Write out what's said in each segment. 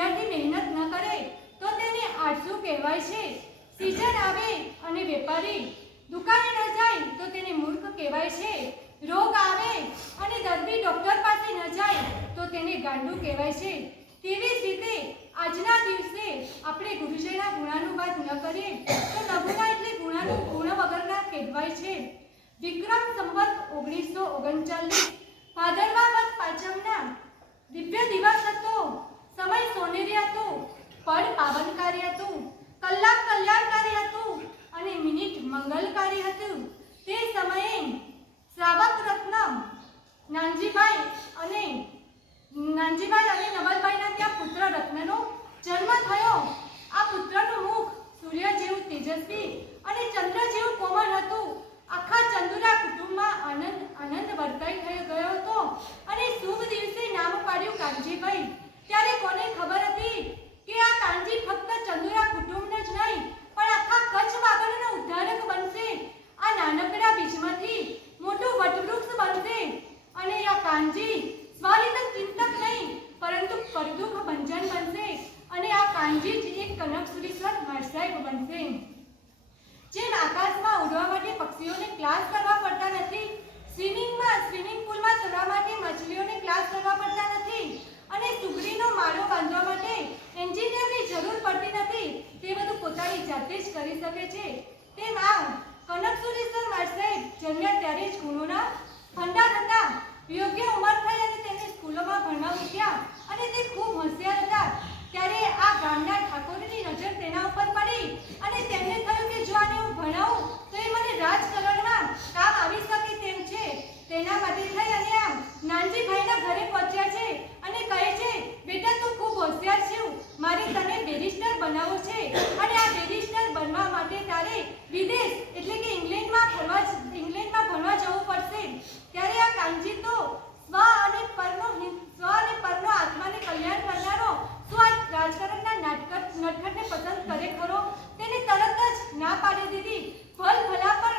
વિદ્યાર્થી મહેનત ન કરે, તો તેને આળસુ કહેવાય છે. સીઝન આવે અને વેપારી દુકાને ન જાય, તો તેને મૂર્ખ કહેવાય છે. રોગ આવે અને દર્દી ડોક્ટર પાસે ન જાય, તો તેને ગાંડું કહેવાય છે. તેવી જ રીતે આજના દિવસે આપણે ગુરુજીના ગુણાનુવાદ ન કરીએ, તો નભુના એટલે ગુણાનું ગુણ વગરના કહેવાય છે. વિક્રમ સંવત ઓગણીસો ઓગણચાલીસ, ભાદરવા વત પાંચમના દિવ્ય દિવસ હતો. સમય સોનેરી હતું પળ પાવનકારી હતું, કલાક કલ્યાણકારી હતું અને મિનિટ મંગલકારી હતું. તે સમયે શ્રાવક રત્ન નાનજીભાઈ અને નાનજીભાઈ અને નવલભાઈના ત્યાં પુત્ર રત્નનો જન્મ થયો આ પુત્રનું મુખ સૂર્ય જેવું તેજસ્વી અને ચંદ્ર જેવું કોમળ હતું આખા ચંદુરા કુટુંબમાં આનંદ આનંદ વર્તાઈ થઈ ગયો હતો અને શુભ દિવસે નામ પાડ્યું કાનજીભાઈ ત્યારે કોને ખબર હતી કે આ કાનજી ફક્ત ચંદુરા કુટુંબને જ નહીં પણ આખા કચ્છ વાગડનો ઉદ્ધારક બનશે આ નાનકડા બીજમાંથી મોટું વટવૃક્ષ બનશે અને આ કાનજી સ્વાલિત ચિંતક નહીં, પરંતુ પરદુખ ભંજન બનશે અને આ કાનજી જ એક કનકસુરીશ્વર માર્સાહેબ બનશે જેમ આકાશમાં ઉડવા માટે પક્ષીઓને ક્લાસ કરવા પડતા નથી, સ્વિમિંગમાં, સ્વિમિંગ પુલમાં ચડવા માટે મછલીઓને ક્લાસ કરવા પડતા નથી, અને સુગડીનો માળો બાંધવા માટે એન્જિનિયરની જરૂર પડતી નથી, તે બધું પોતાની જાતે જ કરી શકે છે. તેમ આ કનકસુરેશ્વર માર્સાહેબ જન્મ્યા ત્યારે જ ગુણોના હતા. યોગ્ય ઉંમર થઈ અને તેને સ્કૂલોમાં ભણવા મૂક્યા. અને તે ખૂબ હોશિયાર હતા. ત્યારે આ ગામના ઠાકોરની નજર તેના ઉપર પડી અને તેમને થયું કે જો આને હું ભણાવું તો એ મને રાજકારણમાં કામ આવી શકે તેમ છે તેના માટે થઈ અને આ નાનજીભાઈના ઘરે પહોંચ્યા છે અને કહે છે બેટા તું ખૂબ હોશિયાર છે મારે તને બેરિસ્ટર બનાવવો છે અને આ બેરિસ્ટર બનવા માટે તારે વિદેશ એટલે કે ઇંગ્લેન્ડમાં ફરવા જ- ઇંગ્લેન્ડમાં ભણવા જવું પડશે ત્યારે આ કાનજી તો સ્વ અને પરનો હિ- સ્વ અને પરનો આત્માને કલ્યાણ કરનારો શું આ રાજકારણના નાટક નટખટને પસંદ કરે ખરો તેને તરત જ ના પાડી દીધી ફલ ફલા પર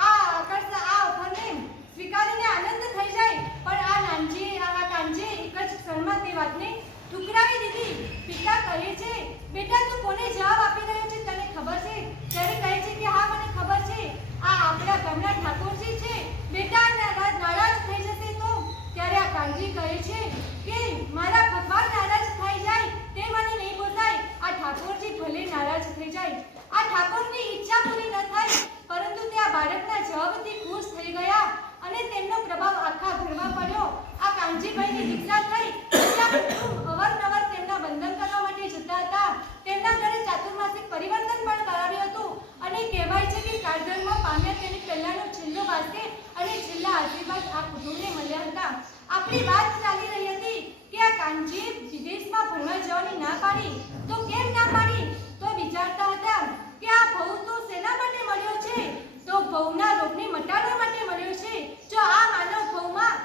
આ આકર્ષ આ ઓફરને સ્વીકારીને આનંદ થઈ જાય પણ આ નાનજી આ કાનજી એક જ ક્ષણમાં તે વાતને ઠુકરાવી દીધી પિતા કહે છે, બેટા, તું કોને જવાબ આપી રહ્યો છે? તને ખબર છે? ત્યારે કહે છે કે, હા, મને ખબર છે. આ આપણા ગામના ઠાકોરજી છે. બેટા નારાજ થઈ જશે તો? ત્યારે આ કાનજી કહે છે કે, મારા ભગવાન નારાજ થઈ જાય, તે મને નહીં બોલાય. આ ઠાકોરજી ભલે નારાજ થઈ જાય. આ ઠાકોરની ઈચ્છા પૂરી ન થાય, પરંતુ તે આ બાળકના જવાબથી ખુશ થઈ ગયા. અને તેમનો પ્રભાવ આખા ઘરમાં પડ્યો. આ કાનજીભાઈની દીક્ષા થઈ એટલે આ અવારનવાર તેમના વંદન કરવા માટે જતા હતા. તેમના ઘરે ચાતુર્માસિક પરિવર્તન પણ કરાવ્યું હતું. અને કહેવાય છે કે કાળધર્મ પામ્યા તેની પહેલાનો છેલ્લો વાસ્તે અને છેલ્લા આશીર્વાદ આ કુટુંબને મળ્યા હતા. આપણી વાત ચાલી રહી હતી કે આ કાનજી વિદેશમાં ભણવા જવાની ના પાડી. તો કેમ ના પાડી? તો વિચારતા હતા કે આ ભવ તો શેના માટે મળ્યો છે તો ભવના રોગને મટાડવા માટે મળ્યો છે. જો આ માનવ ભવમાં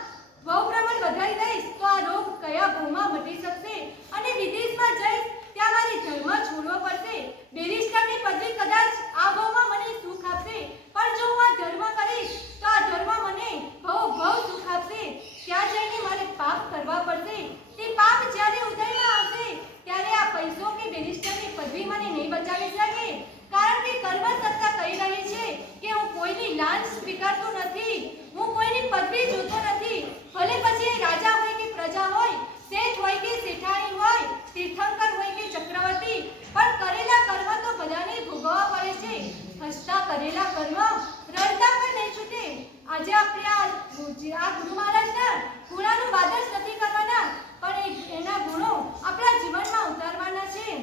ભવ પ્રમાણ વધારી દઈશ, તો આ રોગ કયા ભવમાં મટી શકશે? અને વિદેશમાં જઈશ, ત્યાં મારે ધર્મ છોડવો પડશે. બેરિસ્ટરની પદવી કદાચ આ ભવમાં મને સુખ આપશે. પણ જો હું આ ધર્મ કરીશ, તો આ ધર્મ મને ભવ ભવ સુખ આપશે. ત્યાં જઈને મારે પાપ કરવા પડશે તે પાપ જ્યારે ઉદયમાં આવશે ત્યારે આ પૈસો કે બેરિસ્ટરની પદવી મને નહીં બચાવી શકે કારણ કે કર્મ સત્તા કહી રહી છે કે હું કોઈની લાંચ સ્વીકારતો નથી હું કોઈની પદવી જોતો નથી ભલે પછી એ રાજા હોય કે પ્રજા હોય શેઠ હોય કે શેઠાણી હોય તીર્થંકર હોય કે ચક્રવર્તી પણ કરેલા કર્મ તો બધાને ભોગવવા પડે છે હસતા કરવા રડતા પણ નહીં છૂટે. આજે આપણે આ આ ગુરુ મહારાજના ગુણાનું વાદ જ નથી કરવાના, પણ એના ગુણો આપણા જીવનમાં ઉતારવાના છે.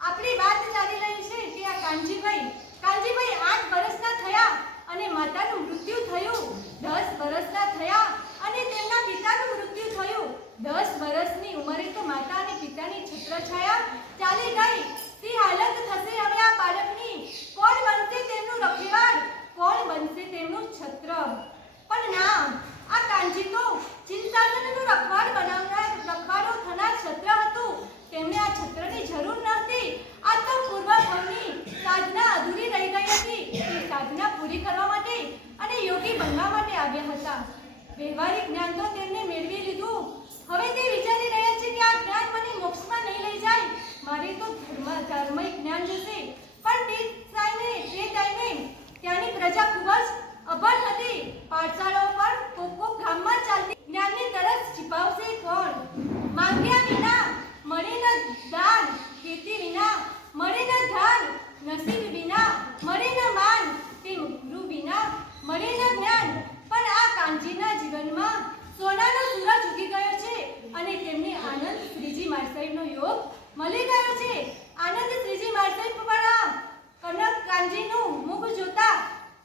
આપણી વાત ચાલી રહી છે કે આ કાનજીભાઈ આઠ વર્ષના થયા અને માતાનું મૃત્યુ થયું દસ વર્ષના થયા અને તેમના પિતાનું મૃત્યુ થયું દસ વર્ષની ઉંમરે તો માતા અને પિતાની છત્રછાયા ચાલી ગઈ તે હાલત થશે હવે આ બાળકની આવ્યા હતા વ્યવહારિક જ્ઞાન તો તેમને મેળવી લીધું હવે તે વિચારી રહ્યા છે કે આ જ્ઞાન મને મોક્ષમાં નહીં લઈ જાય મારે તો ધર્મ ધાર્મિક જ્ઞાન જશે પણ તે ટાઈમે તે ટાઈમે ત્યાંની પ્રજા ખૂબ જ અભણ હતી પાઠશાળાઓ પર કોક કોક ગામમાં ચાલતી જ્ઞાનની તરસ छिपाવશે કોણ માંગ્યા વિના મળે ન દાન ખેતી વિના મળે ન ધાન નસીબ વિના મળે ન માન તે ગુરુ વિના મળે ન જ્ઞાન પણ આ કાંજીના જીવનમાં સોનાનો સૂરજ ઉગી ગયો છે અને તેમને આનંદ શ્રીજી માર્સાઈનો યોગ મળી ગયો છે આનંદ શ્રીજી માર્સાઈ પણ આ કનક કાંજીનું મુખ જોતા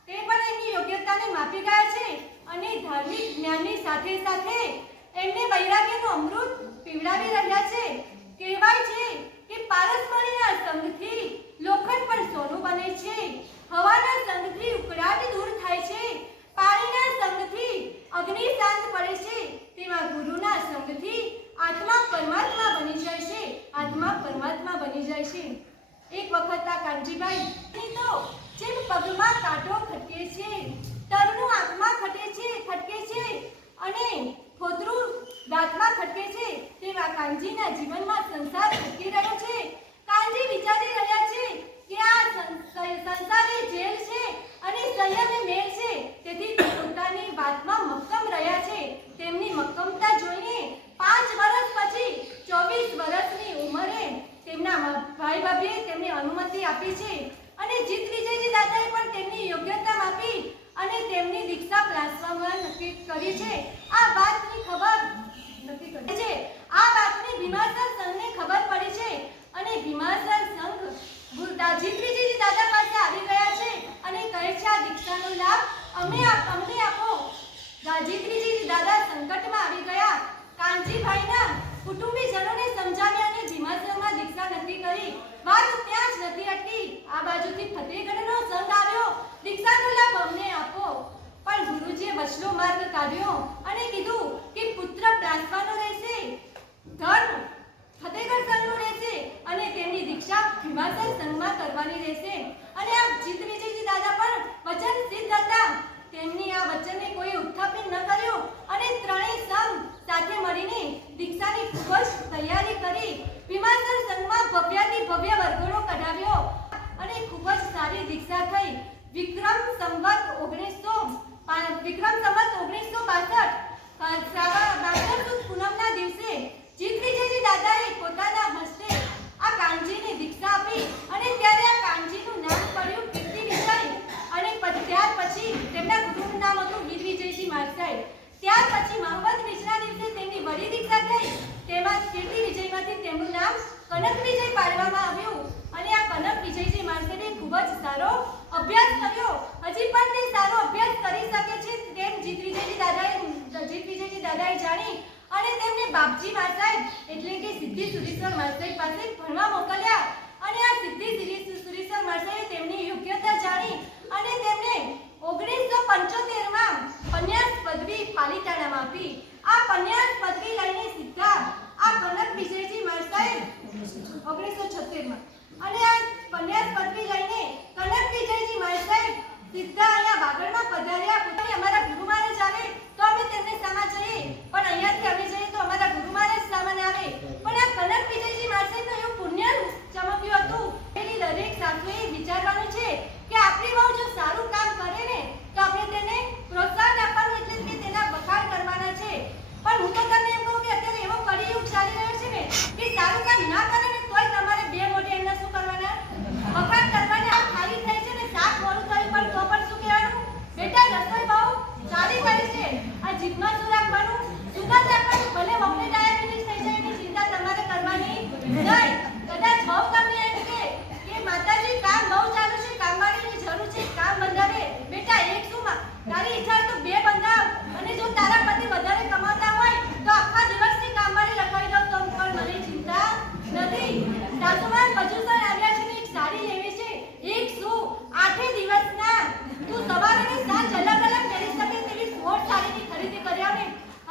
તે પણ એમની યોગ્યતાને માપી ગયા છે અને ધાર્મિક જ્ઞાનની સાથે સાથે એમને વૈરાગ્યનું અમૃત પીવડાવી રહ્યા છે. કહેવાય છે કે પારસમણીના સંગથી લોખંડ પણ સોનું બને છે. હવાના સંગથી ઉકળાટ દૂર થાય છે. પાણીના સંગથી અગ્નિ શાંત પડે છે. તેમાં ગુરુના સંગથી આત્મા પરમાત્મા બની જાય છે. આત્મા પરમાત્મા બની જાય છે. એક વખત આ કાનજીભાઈ ની તો જેમ પગમાં કાંટો ખટકે છે તરનું આંખમાં ખટે છે, ખટકે છે અને ખોદરું દાંતમાં ખટકે છે, તેવા કાનજીના જીવનમાં સંસાર ખટકી રહ્યો છે. કાનજી વિચારી રહ્યા છે કે આ સંસારી જેલ છે અને સંયમ મેલ છે. તેથી તે પોતાની વાતમાં મક્કમ રહ્યા છે. તેમની મક્કમતા જોઈને પાંચ વર્ષ પછી ચોવીસ વર્ષની ઉંમરે તેમના ભાઈ ભાભીએ તેમને અનુમતિ આપી છે અને જીત વિજયજી દાદાએ પણ તેમની યોગ્યતા માપી અને તેમની દીક્ષા પ્લાસવામાં નક્કી કરી છે. આ વાતની ખબર નક્કી કરી છે. આ વાતની ભીમાસર સંઘને ખબર પડી છે અને ભીમાસર સંઘ જીત વિજયજી દાદા પાસે આવી ગયા છે અને કહે છે આ દીક્ષાનો લાભ અમને આપ અમને આપો જીતવીજી દાદા સંકટમાં આવી ગયા કાનજીભાઈના કુટુંબીજનોને સમજાવ્યા અને ભીમાસરમાં દીક્ષા નક્કી કરી વાત ત્યાં જ નથી અટકી આ બાજુથી ફતેહગઢનો સંઘ આવ્યો દીક્ષાનો લાભ અમને આપો પણ ગુરુજીએ વચલો માર્ગ કાઢ્યો અને કીધું કે પુત્ર પ્રાસવાનો રહેશે ધર્મ ફતેહગઢ સંઘનો રહેશે અને તેમની દીક્ષા ભીમાસર સંઘમાં કરવાની રહેશે અને આ જીત વિજયજી દાદા પણ વચન સિદ્ધ હતા તેમની આ વચનને કોઈ ઉત્થાપિત ન કર્યું અને ત્રણેય સંઘ સાથે મળીને દીક્ષાની ખૂબ જ તૈયારી કરી ભીમાસર સંઘમાં ભવ્યાથી ભવ્ય વર્ગોનો કઢાવ્યો અને ખૂબ જ સારી દીક્ષા થઈ. વિક્રમ સંવત ઓગણીસો વિક્રમ સંવત ઓગણીસો બાસઠ બાસઠ પૂનમના દિવસે જીત વિજયજી દાદાએ પોતાના હસ્તે આ કાનજીને દીક્ષા આપી અને ત્યારે આ કાનજીનું નામ પડ્યું કીર્તિ વિજય અને ત્યાર પછી તેમના ગુરુનું નામ હતું વીર વિજયજી મારસાઈ ત્યાર પછી મહંમદ બીજના દિવસે તેમની વડી દીક્ષા થઈ તેમાં કીર્તિ વિજયમાંથી તેમનું નામ કનક વિજય પાડવામાં આવ્યું. અને આ કનક વિજયજી મારસાઈએ ખૂબ જ સારો અભ્યાસ કર્યો. હજી પણ તે સારો અભ્યાસ કરી શકે છે તેમ જીત વિજયજી દાદાએ, જીત વિજયજી દાદાએ જાણી અને તેમને બાપજી માસાહેબ એટલે કે સિદ્ધિ સુરેશ્વર માસાહેબ પાસે ભણવા મોકલ્યા અને આ સિદ્ધિ સુરી- સુરેશ્વર માસાએ તેમની યોગ્યતા જાણી અને તેમને ઓગણીસો પંચોતેરમાં પન્યાસ પદવી પાલિતાણામાં આપી આ પન્યાસ પદવી લઈને સીધા આ કનક વિજયજી માસાહેબ ઓગણીસો છોતેરમાં.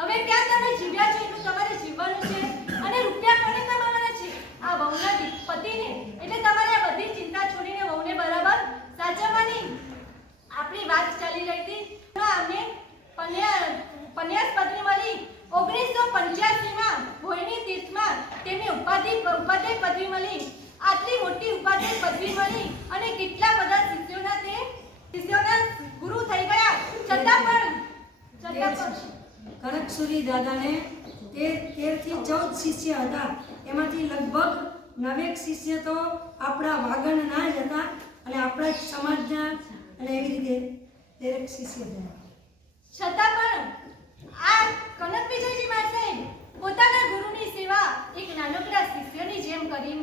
હવે ત્યાં તમે જીવ્યા છે એટલું તમારે જીવવાનું છે? અને રૂપિયા કોને કમાવાના છે? આ વહુના પતિને એટલે તમારે આ બધી ચિંતા છોડીને વહુને બરાબર સાચવવાની. આપણી વાત ચાલી રહી હતી. અમને પન્યા પન્યાસ પત્ની મળી. ઓગણીસો પંચ્યાસીમાં ભોયની તીર્થમાં તેમની ઉપાધિ, ઉપાધ્યાય પદવી મળી. આટલી મોટી ઉપાધ્યાય પદવી મળી અને કેટલા બધા શિષ્યોના તે, શિષ્યોના ગુરુ થઈ ગયા. છતાં પણ છતાં પણ કનકસુરી દાદાને તેર તેરથી ચૌદ શિષ્ય હતા. એમાંથી લગભગ નવેક શિષ્ય તો આપણા વાગણના જ હતા અને આપણા સમાજના અને એવી રીતે દરેક શિષ્ય હતા. છતાં પણ આ કનક વિજયજી મહારાજ પોતાના ગુરુની સેવા એક નાનકડા શિષ્યની જેમ કરી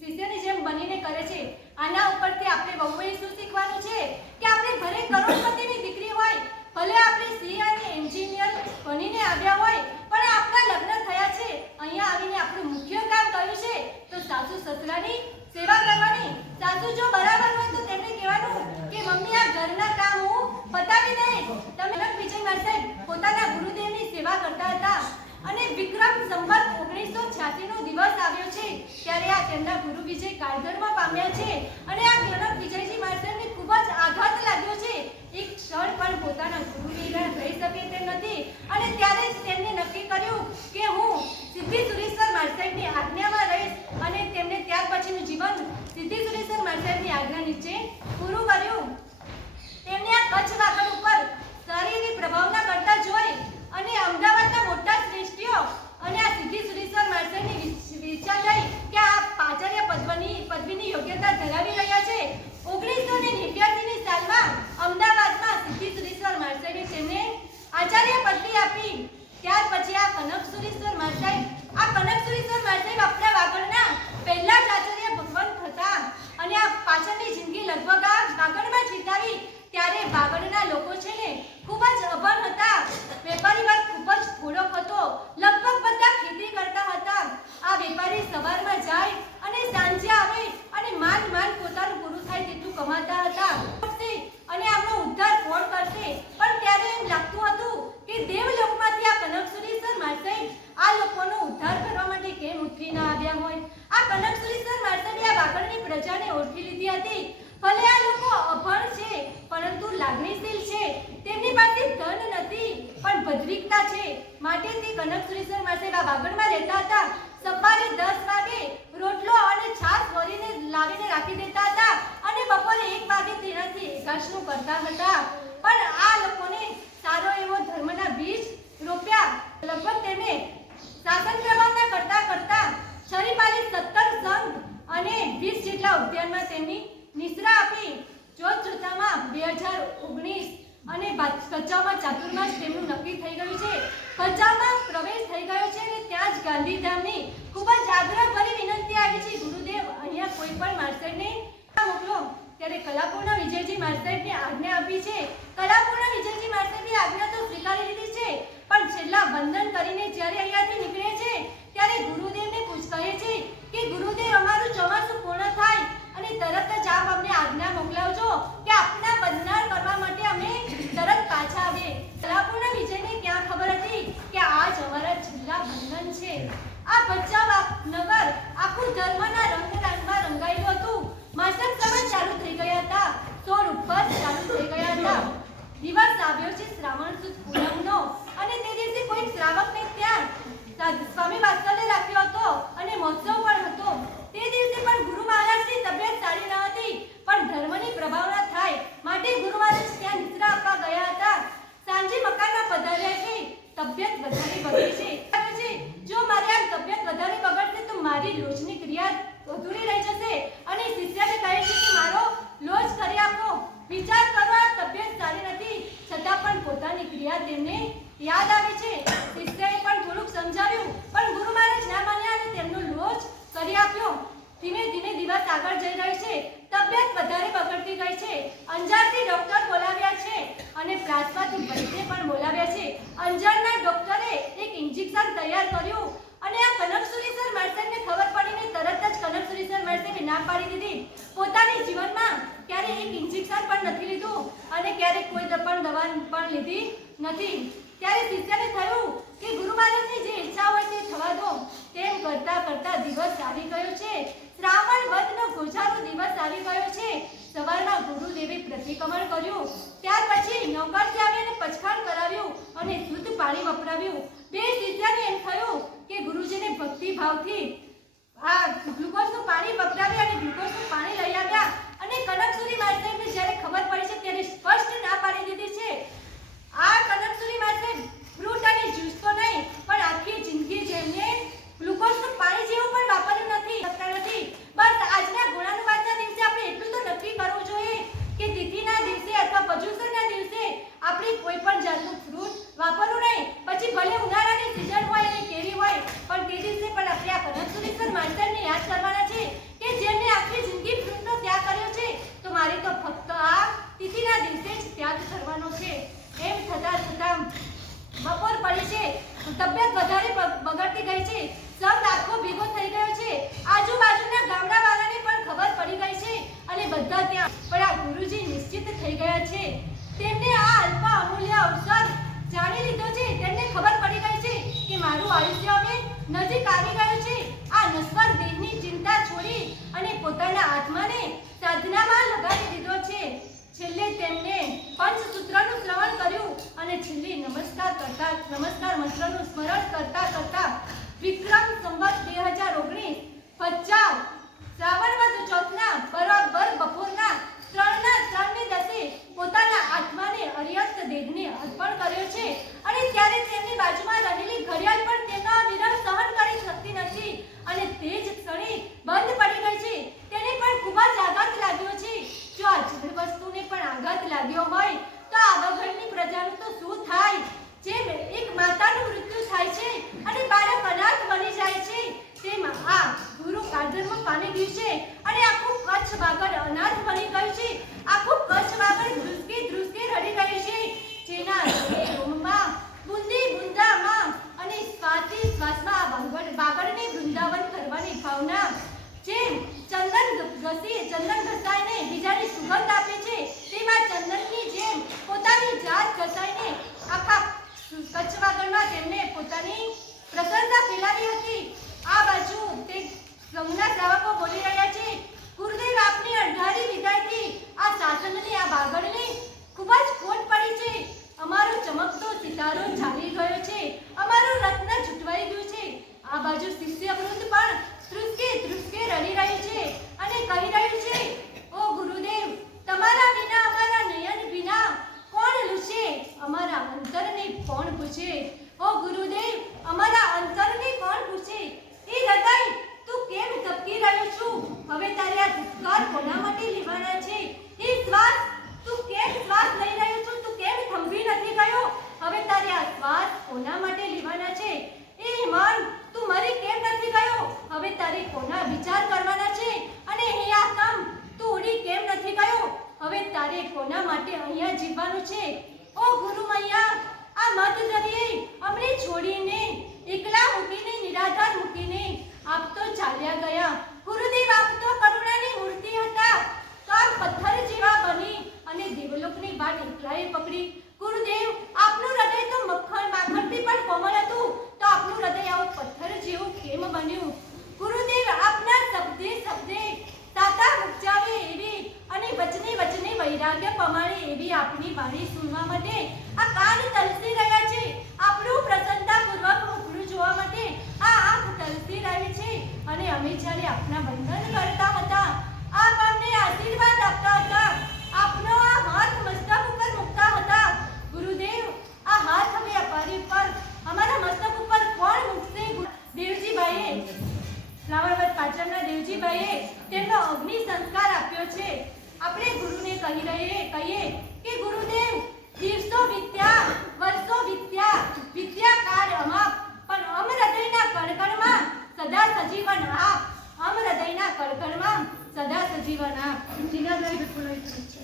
શિષ્યની જેમ બનીને કરે છે. આના ઉપરથી આપણે વહુએ શું શીખવાનું છે કે આપણે ઘરે કરોડપતિની દીકરી હોય ભલે આપણી સી અને એન્જિનિયર બનીને આવ્યા હોય પણ આપણા લગ્ન થયા છે અહીંયા આવીને આપણું મુખ્ય કામ કયું છે તો સાસુ સસરાની સેવા કરવાની સાસુ જો બરાબર હોય તો તેમને કહેવાનું કે મમ્મી આ ઘરના કામ હું પતાવી દે તમે કનક વિજય માસ્ટર પોતાના ગુરુદેવની સેવા કરતા હતા અને વિક્રમ સંવત ઓગણીસો દિવસ આવ્યો છે ત્યારે આ તેમના ગુરુ વિજય કાળધર્મ પામ્યા છે અને આ કનક વિજયજી માસ્ટરને ખૂબ જ આઘાત લાગ્યો છે એક ક્ષણ પણ પોતાના ગુરુ વિના રહી શકે તેમ નથી અને ત્યારે જ તેમને નક્કી કર્યું કે હું સિદ્ધિ સુરેશ્વર માસ્ટરની આજ્ઞામાં રહીશ અને તેમને ત્યાર પછીનું જીવન સિદ્ધિ સુરેશ્વર માસ્ટરની આજ્ઞા નીચે પૂરું કર્યું તેમને આ કચ્છ વાગડ ઉપર સારી એવી પ્રભાવના કરતા જોઈ અને અમદાવાદના મોટા શ્રેષ્ઠીઓ અને આ સિદ્ધિ સુરેશ્વર માસ્ટરની વિચ- વિચાર લઈ કે આ આચાર્ય પદવીની પદવીની યોગ્યતા ધરાવી રહ્યા છે ઓગણીસો ને નેવ્યાસીની સાલમાં અમદાવાદમાં સિદ્ધિ સુરેશ્વર માસ્ટરે તેમને આચાર્ય પદવી આપી ત્યાર પછી આ કનક સુરેશ્વર માસ્ટર આ કનક સુરેશ્વર માસ્ટર આપણા વાગડના પહેલા જ આચાર્ય ભગવંત હતા અને આ પાછળની જિંદગી લગભગ આ વાગડમાં જ વિતાવી ત્યારે વાગડના લોકો છે ને ખૂબ જ અભણ હતા વેપારી વર્ગ ખૂબ જ થોડોક હતો લગભગ બધા ખેતી કરતા હતા આ વેપારી સવારમાં જાય અને સાંજે આવે અને માંડ માંડ પોતાનું પૂરું થાય તેટલું કમાતા હતા અને આમનો ઉદ્ધાર કોણ કરશે પણ ત્યારે એમ લાગતું હતું કે દેવલોકમાંથી આ કનકસુરેશ્વર માસ્ટર આ લોકોનો ઉદ્ધાર કરવા માટે કેમ ઉતરી ના આવ્યા હોય આ કનકસુરેશ્વર માસ્ટરે આ વાગડની પ્રજાને ઓળખી લીધી હતી ભલે આ લોકો અભણ છે પરંતુ લાગણીશીલ છે તેમની પાસે ધન નથી પણ ભદ્રિકતા છે માટે તે કનકસુરેશ્વર માસ્ટર આ વાગડમાં હતા. સવારે 10 વાગે રોટલો અને છાશ ભરીને લાવીને રાખી દેતા હતા અને બપોરે 1 વાગે તેનાથી એકાશનું કરતા હતા. પણ આ લોકોને સારો એવો ધર્મના બીજ રોપ્યા. લગભગ તેને શાસન પ્રભાવના કરતા કરતા શરીપાલે સત્તર સંઘ અને વીસ જેટલા ઉદ્યાનમાં તેમની નિશ્રા આપી. જોત જોતામાં બે હજાર ઓગણીસ અને ભચાઉમાં ચાતુર્માસ તેમનું નક્કી થઈ ગયું છે. ભચાઉમાં પ્રવેશ થઈ ગયો છે અને ત્યાં જ ગાંધીધામની ખૂબ જ આગ્રહભરી વિનંતી આવી છે. ગુરુદેવ, અહીંયા કોઈ પણ માસ્ટરને મોકલો. ત્યારે કલાપુરના વિજયજી માસ્ટરને આજ્ઞા આપી છે કલાપુરના વિજયજી માસ્ટરની આજ્ઞા તો સ્વીકારી લીધી છે પણ છેલ્લા વંદન કરીને જ્યારે અહીંયાથી નીકળે છે ત્યારે ગુરુદેવને પૂછ કહે છે કે ગુરુદેવ અમારું ચોમાસું પૂર્ણ થાય અને તરત જ આપ અમને આજ્ઞા મોકલાવજો કે આપના બંધનાર કરવા માટે અમે તરત પાછા આવીએ કલાપુરના વિજયને ક્યાં ખબર હતી કે આજ અમારા છેલ્લા બંધન છે આ ભચાઉ આ નગર આખું ધર્મના રંગમાં રંગાયેલું હતું માસક સમય ચાલુ થઈ ગયા હતા સોળ ઉપર ચાલુ થઈ ગયા હતા દિવસ આવ્યો છે શ્રાવણ સુદ પૂનમનો અને તે દિવસે કોઈ શ્રાવકને ત્યાં સા- સ્વામી વાત્સલ્ય રાખ્યો હતો અને મહોત્સવ પણ હતો તે દિવસે પણ ગુરુ મહારાજની તબિયત સારી ન હતી પણ ધર્મની પ્રભાવના થાય માટે ગુરુ મહારાજ ત્યાં નિદ્રા આપવા ગયા હતા સાંજે મકાનમાં પધાર્યા છે તબિયત વધારે બગડી છે કહે છે જો મારી આ તબિયત વધારે બગડશે તો મારી લોચની ક્રિયા અધૂરી રહી જશે અને શિષ્યને કહે છે કે મારો લોચ કરી આપો વિચાર કરો આ તબિયત સારી નથી છતાં પણ પોતાની ક્રિયા તેમને યાદ આવે છે શિષ્યએ પણ થોડુંક સમજાવ્યું પણ ગુરુ મહારાજ ના માન્યા અને તેમનો લોચ કરી આપ્યો ધીમે ધીમે દિવસ આગળ જઈ રહ્યો છે તબિયત વધારે બગડતી ગઈ છે અંજારથી ડોક્ટર બોલાવ્યા છે પ્રાસવાથી વૈદ્ય પણ બોલાવ્યા છે. અંજારના ડોક્ટરે એક ઇન્જેક્શન તૈયાર કર્યું અને આ કનકસુરેશ્વર માસ્ટરને ખબર પડીને તરત જ કનકસુરેશ્વર માસ્ટરે ના પાડી દીધી. પોતાની જીવનમાં ક્યારે એક ઇન્જેક્શન પણ નથી લીધું અને ક્યારે કોઈ પણ દવા પણ લીધી નથી. ત્યારે શિષ્યને થયું કે ગુરુ મહારાજની જે ઈચ્છા હોય તે થવા દો. તેમ કરતા કરતા દિવસ આવી ગયો છે. શ્રાવણ વધનો ગોજારો દિવસ આવી ગયો છે. સવારમાં ગુરુદેવે પ્રતિક્રમણ કર્યું. ત્યાર પછી નૌકારથી આવીને પછાણ કરાવ્યું અને શુદ્ધ પાણી વપરાવ્યું. બે શિષ્યને એમ થયું કે ગુરુજીને ભક્તિ ભાવથી આ ગ્લુકોઝનું પાણી વપરાવી અને ગ્લુકોઝનું પાણી લઈ આવ્યા. અને કનકસુરી માસ્ટરને જ્યારે ખબર પડી છે, ત્યારે સ્પષ્ટ ના પાડી દીધી છે. આ કનકસુરી માસ્ટર ફ્રૂટ અને આપણે કોઈ પણ જાતનું ફ્રૂટ વાપરવું નહીં. પછી ભલે ઉનાળાની સિઝન હોય અને કેરી હોય, પણ તે દિવસે પણ આપણે આ કરણસુરેશ્વર માસ્ટરને યાદ કરવાના છે કે જેમણે આપણી જિંદગી ફ્રૂટનો ત્યાગ કર્યો છે. તો મારે તો ફક્ત આ તિથિના દિવસે அவர் வந்து જીવવાનું છે? ઓ ગુરુ મૈયા, આ મત દરિયે અમને છોડીને, એકલા મૂકીને, નિરાધાર મૂકીને આપ તો ચાલ્યા ગયા. ગુરુદેવ, આપ તો કરુણાની મૂર્તિ હતા. કામ પથ્થર જેવા બની અને દેવલોકની વાત એકલાએ પકડી. ગુરુદેવ, આપનું હૃદય તો મખણ માખણથી પણ કોમળ હતું, તો આપનું હૃદય આવું પથ્થર જેવું કેમ બન્યું. ગુરુદેવ, આપના શબ્દે શબ્દે તાતા ઉપજાવે એવી અને વચની વચની વૈરાગ્ય પમાણે એવી આપની વાણી સુનવા માટે. આ કાન તલસી રહ્યા છે. આપણું પ્રસન્નતાપૂર્વક મોકળું જોવા માટે આ આંખ તલસી રહી છે અને અમે જ્યારે આપના બંધન કરતા હતા, આપ અમને આશીર્વાદ આપતા હતા. આપનો આ હાથ મસ્તક ઉપર મૂકતા હતા. ગુરુદેવ રાવણવત પાછળના દેવજીભાઈએ તેમનો અગ્નિ સંસ્કાર આપ્યો છે. આપણે ગુરુને કહી રહીએ, કહીએ કે ગુરુદેવ, દિવસો વિત્યા વર્ષો વિત્યા વિત્યા કાર અમાપ. પણ અમ હૃદયના કળકળમાં સદા સજીવન આપ. અમ હૃદયના કળકળમાં સદા સજીવન આપ. જીનાભાઈ